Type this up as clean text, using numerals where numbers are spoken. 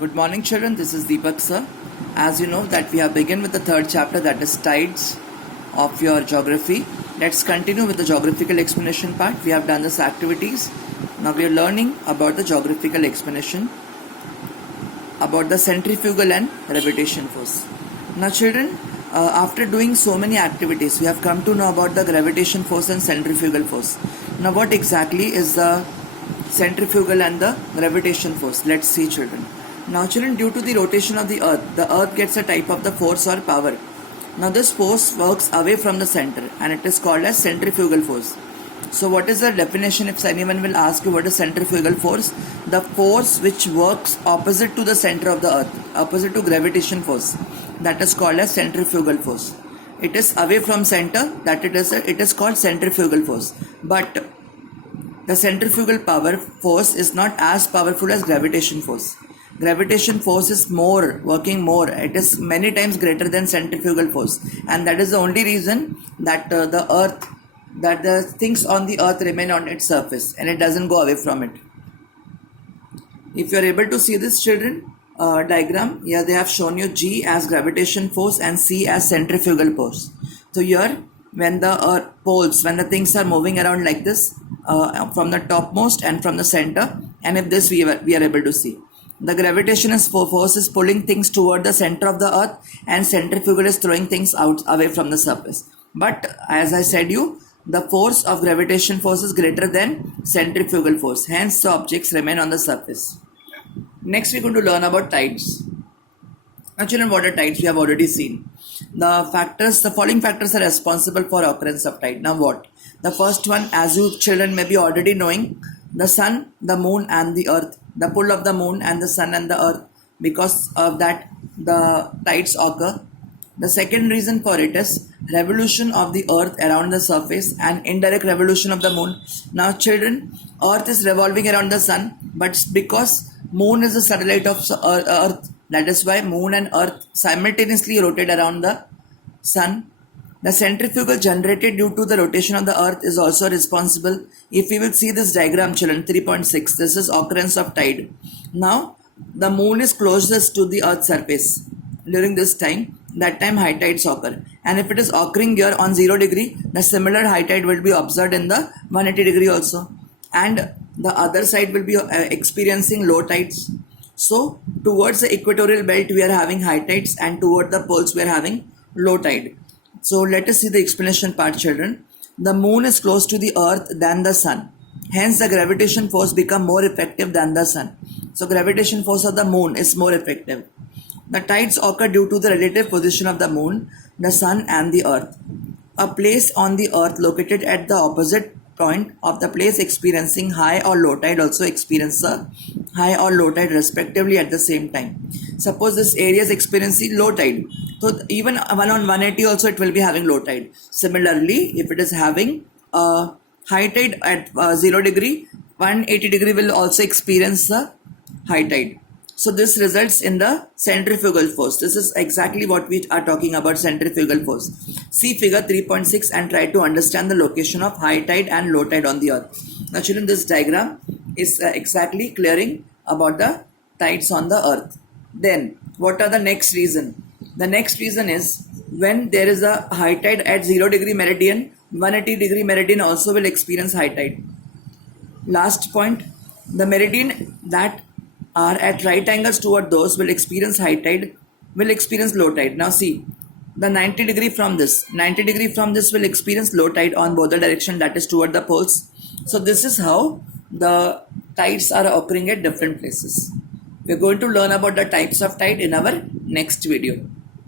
Good morning children, this is Deepak sir. As you know that we have begun with the third chapter, that is tides of your geography. Let's continue with the geographical explanation part. We have done this activities. Now we are learning about the geographical explanation about the centrifugal and gravitation force. Now children, after doing so many activities, we have come to know about the gravitation force and centrifugal force. Now what exactly is the centrifugal and the gravitation force? Let's see children. Now children, due to the rotation of the earth gets a type of the force or power. Now this force works away from the center and it is called as centrifugal force. So what is the definition if anyone will ask you what is centrifugal force? The force which works opposite to the center of the earth, opposite to gravitation force, that is called as centrifugal force. It is away from center, that it is called centrifugal force. But the centrifugal force is not as powerful as gravitation force. Gravitation force is working more. It is many times greater than centrifugal force, and that is the only reason that the things on the earth remain on its surface and it doesn't go away from it. If you are able to see this children diagram, here they have shown you G as gravitation force and C as centrifugal force. So here when the poles, when the things are moving around like this from the topmost and from the center, and if this we are able to see. The gravitational force is pulling things toward the center of the earth and centrifugal is throwing things out away from the surface. But as I said the force of gravitation force is greater than centrifugal force. Hence the objects remain on the surface. Next we are going to learn about tides. Now children, what are tides? We have already seen. The following factors are responsible for occurrence of tide. Now what? The first one, as you children may be already knowing, the sun, the moon and the earth. The pull of the moon and the sun and the earth, because of that the tides occur. The second reason for it is revolution of the earth around the surface and indirect revolution of the moon. Now children, earth is revolving around the sun, but because moon is a satellite of earth, that is why moon and earth simultaneously rotate around the sun. The centrifugal generated due to the rotation of the earth is also responsible. If we will see this diagram children, 3.6, this is occurrence of tide. Now the moon is closest to the earth's surface during this time. That time high tides occur, and if it is occurring here on 0 degree, the similar high tide will be observed in the 180 degree also, and the other side will be experiencing low tides. So towards the equatorial belt we are having high tides and toward the poles we are having low tide. So let us see the explanation part children. The moon is close to the earth than the sun. Hence the gravitation force become more effective than the sun. So gravitation force of the moon is more effective. The tides occur due to the relative position of the moon, the sun and the earth. A place on the earth located at the opposite point of the place experiencing high or low tide also experience a high or low tide respectively at the same time. Suppose this area is experiencing low tide, so even 1 on 180 also it will be having low tide. Similarly, if it is having a high tide at 0 degree, 180 degree will also experience the high tide. So this results in the centrifugal force. This is exactly what we are talking about, centrifugal force. See figure 3.6 and try to understand the location of high tide and low tide on the earth. Now children, this diagram is exactly clearing about the tides on the earth. Then what are the next reason? The next reason is when there is a high tide at 0 degree meridian, 180 degree meridian also will experience high tide. Last point, the meridian that are at right angles toward those will experience high tide, will experience low tide. Now see, the 90 degree from this will experience low tide on both the direction, that is toward the poles. So this is how the tides are occurring at different places. We are going to learn about the types of tide in our next video.